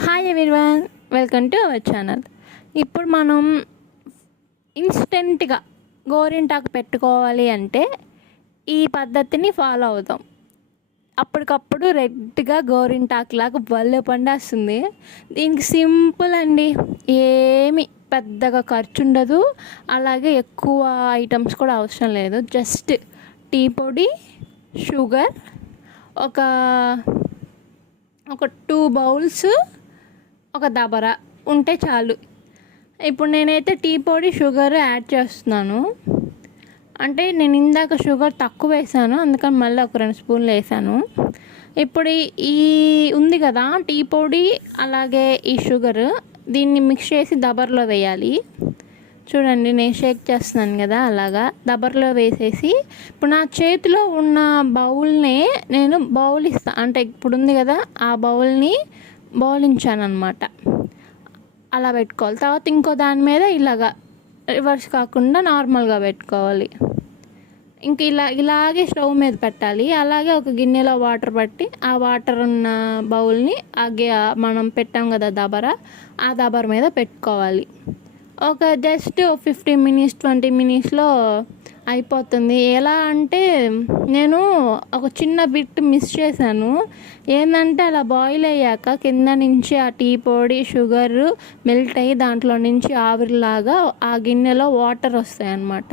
Hi everyone, welcome to our channel. ఇప్పుడు మనం ఇన్స్టెంట్గా గోరింటాకు పెట్టుకోవాలి అంటే ఈ పద్ధతిని ఫాలో అవుతాం. అప్పటికప్పుడు రెడ్గా గోరింటాకులాగా భలే పండేస్తుంది. దీనికి సింపుల్ అండి, ఏమి పెద్దగా ఖర్చు ఉండదు, అలాగే ఎక్కువ ఐటమ్స్ కూడా అవసరం లేదు. జస్ట్ టీ పొడి, షుగర్, ఒక ఒక 2 బౌల్స్, ఒక దబర ఉంటే చాలు. ఇప్పుడు నేనైతే టీ పొడి, షుగర్ యాడ్ చేస్తున్నాను. అంటే నేను ఇందాక షుగర్ తక్కువ వేసాను, అందుకని మళ్ళీ ఒక 2 స్పూన్లు వేసాను. ఇప్పుడు ఈ ఉంది కదా టీ పొడి అలాగే ఈ షుగర్, దీన్ని మిక్స్ చేసి దబర్లో వేయాలి. చూడండి, నేను షేక్ చేస్తున్నాను కదా, అలాగా దబర్లో వేసేసి ఇప్పుడు నా చేతిలో ఉన్న బౌల్నే నేను బౌల్ ఇస్తాను. అంటే ఇప్పుడు ఉంది కదా ఆ బౌల్ని బౌలించాను అనమాట. అలా పెట్టుకోవాలి. తర్వాత ఇంకో దాని మీద ఇలాగా రివర్స్ కాకుండా నార్మల్గా పెట్టుకోవాలి. ఇంక ఇలాగే స్టవ్ మీద పెట్టాలి. అలాగే ఒక గిన్నెలో వాటర్ పట్టి ఆ వాటర్ ఉన్న బౌల్ని మనం పెట్టాం కదా దబర, ఆ దబర మీద పెట్టుకోవాలి. ఒక జస్ట్ 15 మినిట్స్ 20 మినిట్స్లో అయిపోతుంది. ఎలా అంటే నేను ఒక చిన్న బిట్ మిస్ చేశాను. ఏంటంటే అలా బాయిల్ అయ్యాక కింద నుంచి ఆ టీ పొడి, షుగర్ మెల్ట్ అయ్యి దాంట్లో నుంచి ఆవిరిలాగా ఆ గిన్నెలో వాటర్ వస్తాయి అన్నమాట.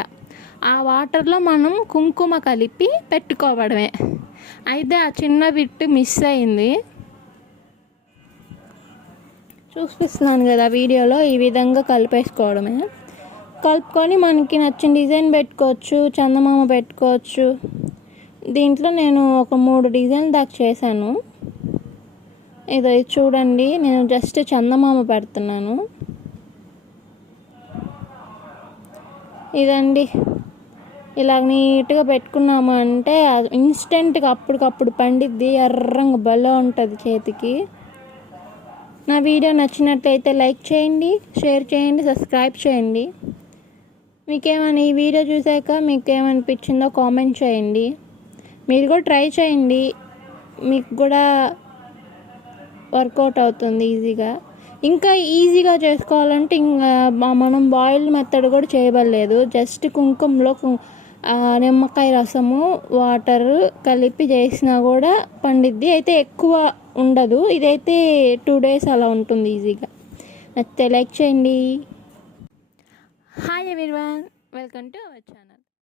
ఆ వాటర్లో మనం కుంకుమ కలిపి పెట్టుకోవడమే. అయితే ఆ చిన్న బిట్ మిస్ అయింది. చూపిస్తున్నాను కదా వీడియోలో, ఈ విధంగా కలిపేసుకోవడమే. కలుపుకొని మనకి నచ్చిన డిజైన్ పెట్టుకోవచ్చు, చందమామ పెట్టుకోవచ్చు. దీంట్లో నేను ఒక 3 డిజైన్ దాకా చేశాను. ఇది చూడండి, నేను జస్ట్ చందమామ పెడుతున్నాను. ఇదండి, ఇలా నీట్గా పెట్టుకున్నాము అంటే ఇన్స్టెంట్గా అప్పటికప్పుడు పండిద్ది, ఎర్రంగా భలే ఉంటుంది చేతికి. నా వీడియో నచ్చినట్లయితే లైక్ చేయండి, షేర్ చేయండి, సబ్స్క్రైబ్ చేయండి. మీకేమైనా ఈ వీడియో చూసాక మీకేమనిపించిందో కామెంట్ చేయండి. మీరు కూడా ట్రై చేయండి, మీకు కూడా వర్కౌట్ అవుతుంది ఈజీగా. ఇంకా ఈజీగా చేసుకోవాలంటే ఇంకా మనం బాయిల్ మెథడ్ కూడా చేయబడలేదు. జస్ట్ కుంకుమలో నిమ్మకాయ రసము, వాటర్ కలిపి చేసినా కూడా పండిద్ది. అయితే ఎక్కువ ఉండదు, ఇదైతే 2 days అలా ఉంటుంది ఈజీగా. నచ్చితే లైక్ చేయండి. Hi everyone, welcome to our channel.